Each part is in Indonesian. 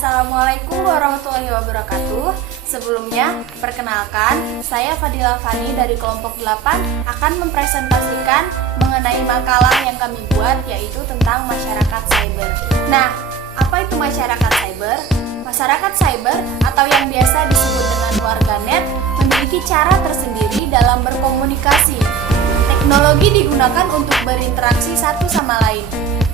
Assalamualaikum warahmatullahi wabarakatuh. Sebelumnya, perkenalkan, saya Fadila Fani dari kelompok 8 akan mempresentasikan mengenai makalah yang kami buat, yaitu tentang masyarakat cyber. Nah, apa itu masyarakat cyber? Masyarakat cyber atau yang biasa disebut dengan warganet memiliki cara tersendiri dalam berkomunikasi. Teknologi digunakan untuk berinteraksi satu sama lain.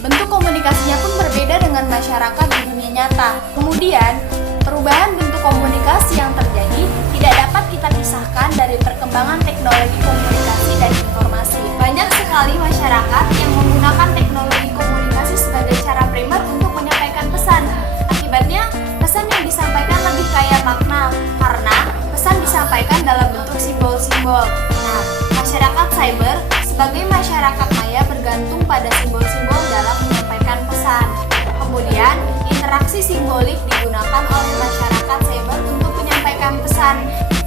Bentuk komunikasinya pun berbeda dengan masyarakat di dunia nyata. Kemudian, perubahan bentuk komunikasi yang terjadi tidak dapat kita pisahkan dari perkembangan teknologi komunikasi dan informasi. Banyak sekali masyarakat yang menggunakan teknologi komunikasi sebagai cara primer untuk menyampaikan pesan. Akibatnya, pesan yang disampaikan lebih kaya makna karena pesan disampaikan dalam bentuk simbol-simbol. Nah, masyarakat cyber sebagai masyarakat maya bergantung pada simbol-simbol dalam menyampaikan pesan. Kemudian, interaksi simbolik digunakan oleh masyarakat cyber untuk menyampaikan pesan.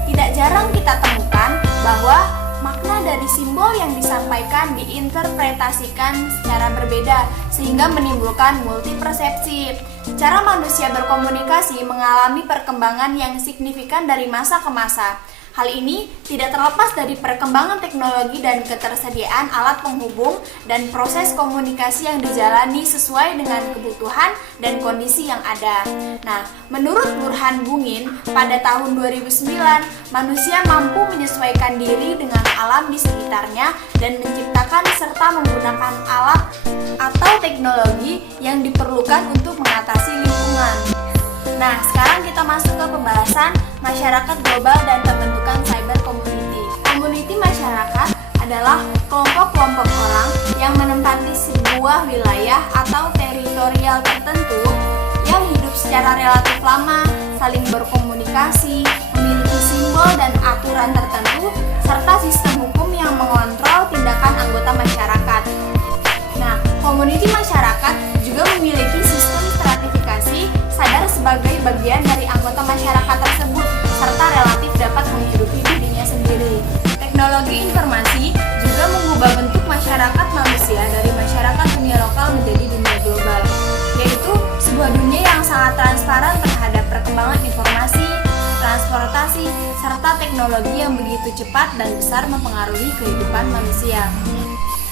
Tidak jarang kita temukan bahwa makna dari simbol yang disampaikan diinterpretasikan secara berbeda sehingga menimbulkan multipersepsi. Cara manusia berkomunikasi mengalami perkembangan yang signifikan dari masa ke masa. Hal ini tidak terlepas dari perkembangan teknologi dan ketersediaan alat penghubung dan proses komunikasi yang dijalani sesuai dengan kebutuhan dan kondisi yang ada. Nah, menurut Burhan Bungin, pada tahun 2009, manusia mampu menyesuaikan diri dengan alam di sekitarnya dan menciptakan serta menggunakan alat atau teknologi yang diperlukan untuk mengatasi lingkungan. Nah, sekarang kita masuk ke pembahasan masyarakat global dan pembentukan cyber community. Community masyarakat adalah kelompok-kelompok orang yang menempati sebuah wilayah atau teritorial tertentu yang hidup secara relatif lama, saling berkomunikasi, memiliki simbol dan aturan tertentu, serta sistem hukum yang mengontrol tindakan anggota masyarakat. Nah, komuniti masyarakat juga memiliki sistem stratifikasi, sadar sebagai bagian dari anggota masyarakat tersebut, serta relatif dapat menghidupi dirinya sendiri. Teknologi informasi juga mengubah bentuk masyarakat manusia dari masyarakat dunia lokal menjadi dunia global, yaitu sebuah dunia yang sangat transparan terhadap perkembangan informasi, transportasi, serta teknologi yang begitu cepat dan besar mempengaruhi kehidupan manusia.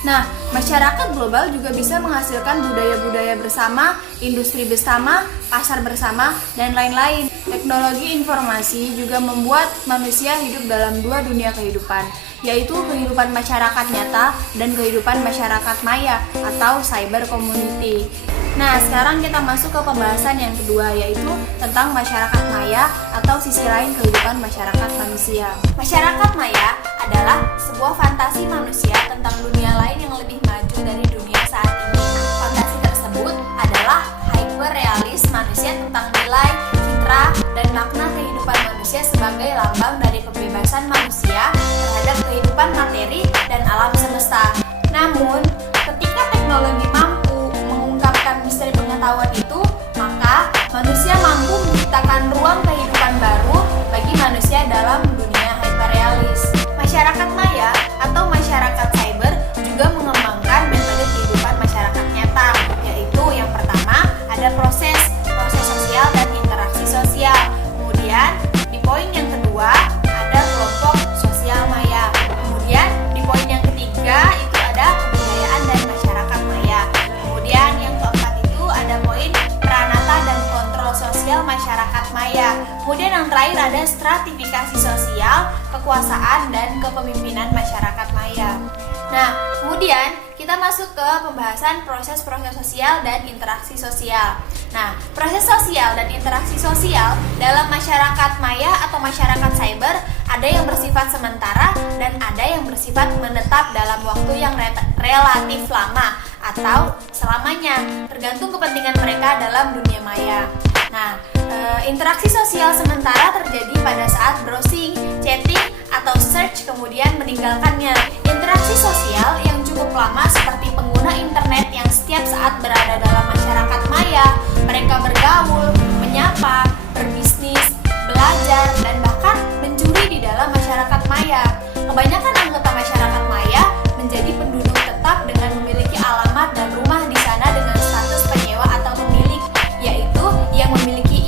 Nah, masyarakat global juga bisa menghasilkan budaya-budaya bersama, industri bersama, pasar bersama, dan lain-lain. Teknologi informasi juga membuat manusia hidup dalam dua dunia kehidupan, yaitu kehidupan masyarakat nyata dan kehidupan masyarakat maya atau cyber community. Nah, sekarang kita masuk ke pembahasan yang kedua, yaitu tentang masyarakat maya atau sisi lain kehidupan masyarakat manusia. Masyarakat maya adalah sebuah fantasi manusia tentang dunia lain yang lebih maju dari dunia saat ini. Fantasi tersebut adalah hyperrealis manusia tentang nilai, citra, dan makna kehidupan manusia sebagai lambang dari kebebasan manusia terhadap kehidupan materi dan alam semesta. Namun, ketika teknologi mampu mengungkapkan misteri pengetahuan itu, maka manusia mampu menciptakan ruang kehidupan baru bagi manusia dalam dunia hyperrealis. Masyarakat maya atau masyarakat cyber juga mengembangkan metode kehidupan masyarakat nyata, yaitu yang pertama ada proses sosial dan interaksi sosial. Kemudian di poin yang kedua ada kelompok sosial maya. Kemudian di poin yang ketiga itu ada kebudayaan dan masyarakat maya. Kemudian yang keempat itu ada poin peranata dan kontrol sosial masyarakat maya. Kemudian yang terakhir ada stratifikasi sosial, kekuasaan, dan kepemimpinan masyarakat maya. Nah, kemudian kita masuk ke pembahasan proses-proses sosial dan interaksi sosial. Nah, proses sosial dan interaksi sosial dalam masyarakat maya atau masyarakat cyber ada yang bersifat sementara dan ada yang bersifat menetap dalam waktu yang relatif lama atau selamanya, tergantung kepentingan mereka dalam dunia maya. Nah, interaksi sosial sementara terjadi pada saat browsing, chatting, atau search kemudian meninggalkannya. Interaksi sosial yang cukup lama seperti pengguna internet yang setiap saat berada dalam masyarakat maya, mereka bergaul, menyapa, berbisnis, belajar, dan bahkan mencuri di dalam masyarakat maya. Kebanyakan anggota masyarakat maya menjadi penduduk tetap dengan memiliki alamat dan rumah di sana dengan status penyewa atau pemilik, yaitu yang memiliki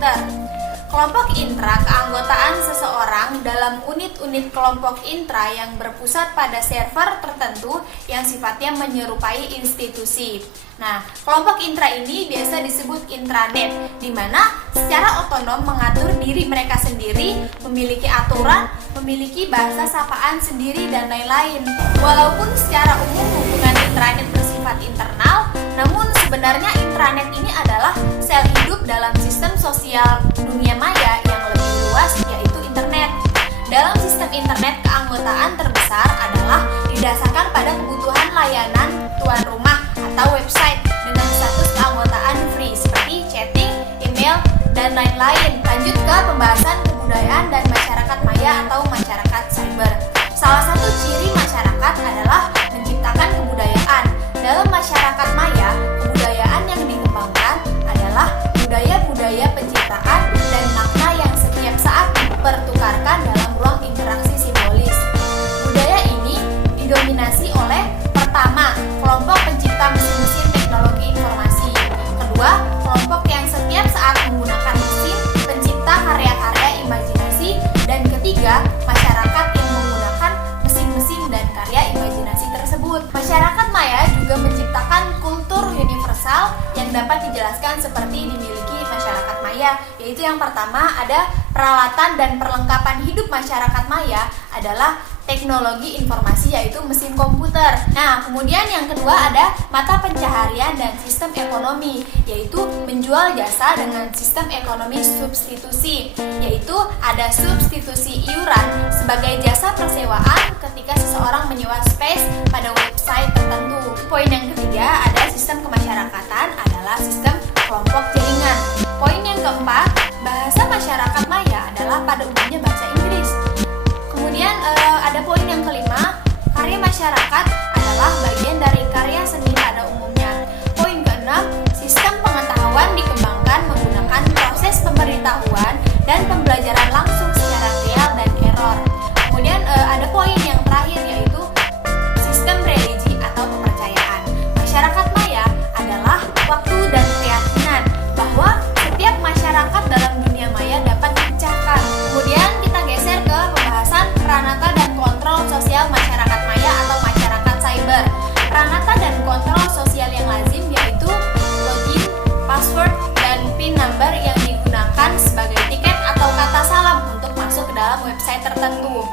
komputer. Kelompok intra keanggotaan seseorang dalam unit-unit kelompok intra yang berpusat pada server tertentu yang sifatnya menyerupai institusi. Nah, kelompok intra ini biasa disebut intranet, di mana secara otonom mengatur diri mereka sendiri, memiliki aturan, memiliki bahasa sapaan sendiri, dan lain-lain. Walaupun secara umum hubungan intranet bersifat internal, namun sebenarnya intranet ini adalah sel hidup dalam sistem sosial dunia maya yang lebih luas, yaitu internet. Dalam sistem internet, keanggotaan terbesar adalah didasarkan pada kebutuhan layanan tuan rumah atau website dengan status keanggotaan free seperti chatting, email, dan lain-lain. Lanjut ke pembahasan kebudayaan dan masyarakat maya atau masyarakat cyber. Salah satu ciri masyarakat adalah menciptakan kebudayaan. Dalam masyarakat maya, kebudayaan yang dikembangkan adalah budaya-budaya penciptaan dan makna yang setiap saat dipertukarkan dalam ruang interaksi simbolis. Budaya ini didominasi oleh pertama, kelompok pencipta mesin-mesin teknologi informasi. Kedua, kelompok yang setiap saat menggunakan mesin pencipta karya-karya imajinasi. Dan ketiga, masyarakat yang menggunakan mesin-mesin dan karya imajinasi tersebut. Masyarakat maya juga menciptakan kultur universal yang dapat dijelaskan seperti dimiliki masyarakat maya, yaitu yang pertama ada peralatan dan perlengkapan hidup masyarakat maya adalah teknologi informasi, yaitu mesin komputer. Nah, kemudian yang kedua ada mata pencaharian dan sistem ekonomi, yaitu menjual jasa dengan sistem ekonomi substitusi, yaitu ada substitusi iuran sebagai jasa persewaan ketika seseorang menyewa space pada website tertentu. Poin yang ketiga ada sistem kemasyarakatan adalah sistem kelompok jaringan. Poin yang keempat, bahasa masyarakat maya adalah pada umumnya bahasa Inggris. Kemudian ada poin yang kelima, karya masyarakat adalah bagian dari karya seni pada umumnya. Poin keenam, sistem pengetahuan dikembangkan menggunakan proses pemberitahuan dan pembelajaran langsung secara real dan error. Kemudian ada poin yang terakhir, yaitu sistem religi atau kepercayaan. Masyarakat maya adalah waktu dan keyakinan bahwa setiap masyarakat dalam dunia maya dapat dipecahkan. Kemudian kita geser ke pembahasan peranata dan kontrol sosial masyarakat maya atau masyarakat cyber. Peranata dan kontrol sosial yang lazim yaitu login, password, dan PIN number yang digunakan sebagai tiket atau kata salam untuk masuk ke dalam website tertentu.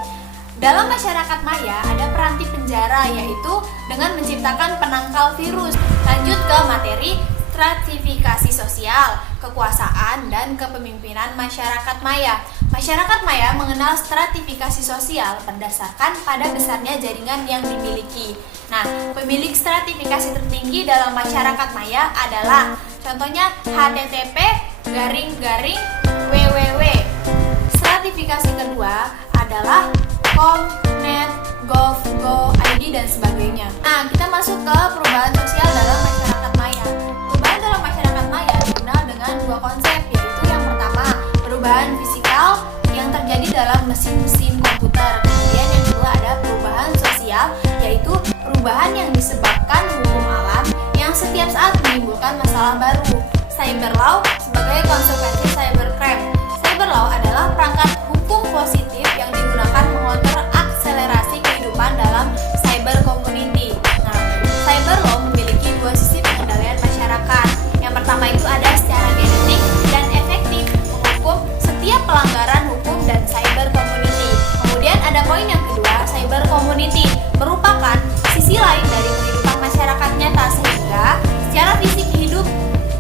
Dalam masyarakat maya ada peranti penjara, yaitu dengan menciptakan penangkal virus. Lanjut ke materi stratifikasi sosial, kekuasaan, dan kepemimpinan masyarakat maya. Masyarakat maya mengenal stratifikasi sosial berdasarkan pada besarnya jaringan yang dimiliki. Nah, pemilik stratifikasi tertinggi dalam masyarakat maya adalah contohnya http://www. Stratifikasi kedua adalah com, net, gov, go, id, dan sebagainya. Nah, kita masuk ke perubahan sosial dalam masyarakat maya. Perubahan dalam masyarakat maya dikenal dengan dua konsep, yaitu yang pertama, perubahan fisikal yang terjadi dalam mesin-mesin komputer. Kemudian yang kedua ada perubahan sosial, yaitu perubahan yang disebabkan hukum alam yang setiap saat menimbulkan masalah baru. Cyber law sebagai konsekuensi cybercrime. Cyber law adalah perangkat hukum positif yang digunakan mengontrol akselerasi kehidupan dalam cyber community. Nah, cyber law memiliki dua sisi pengendalian masyarakat. Yang pertama itu ada secara genetik dan efektif menghukum setiap pelanggaran hukum dan cyber community. Kemudian ada poin yang kedua, cyber community merupakan sisi lain dari kehidupan masyarakat nyata, sehingga secara fisik hidup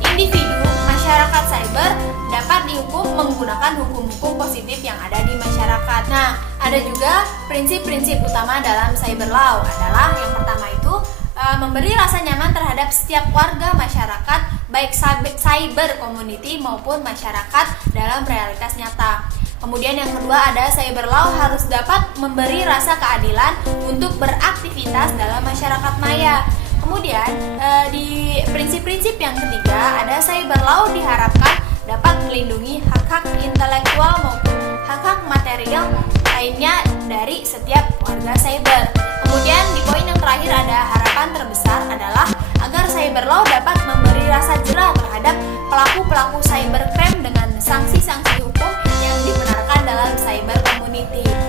individu masyarakat cyber dapat dihukum menggunakan hukum-hukum positif yang ada di masyarakat. Nah, ada juga prinsip-prinsip utama dalam cyber law adalah yang pertama itu memberi rasa nyaman terhadap setiap warga masyarakat, baik cyber community maupun masyarakat dalam realitas nyata. Kemudian yang kedua ada cyber law harus dapat memberi rasa keadilan untuk beraktivitas dalam masyarakat maya. Kemudian di prinsip-prinsip yang ketiga ada cyber law diharapkan dapat melindungi hak-hak intelektual maupun hak-hak material lainnya dari setiap warga cyber. Kemudian di poin yang terakhir ada harapan terbesar adalah agar cyber law dapat memberi rasa jerah terhadap pelaku-pelaku cybercrime dengan sanksi-sanksi hukum yang dibenarkan dalam cyber community.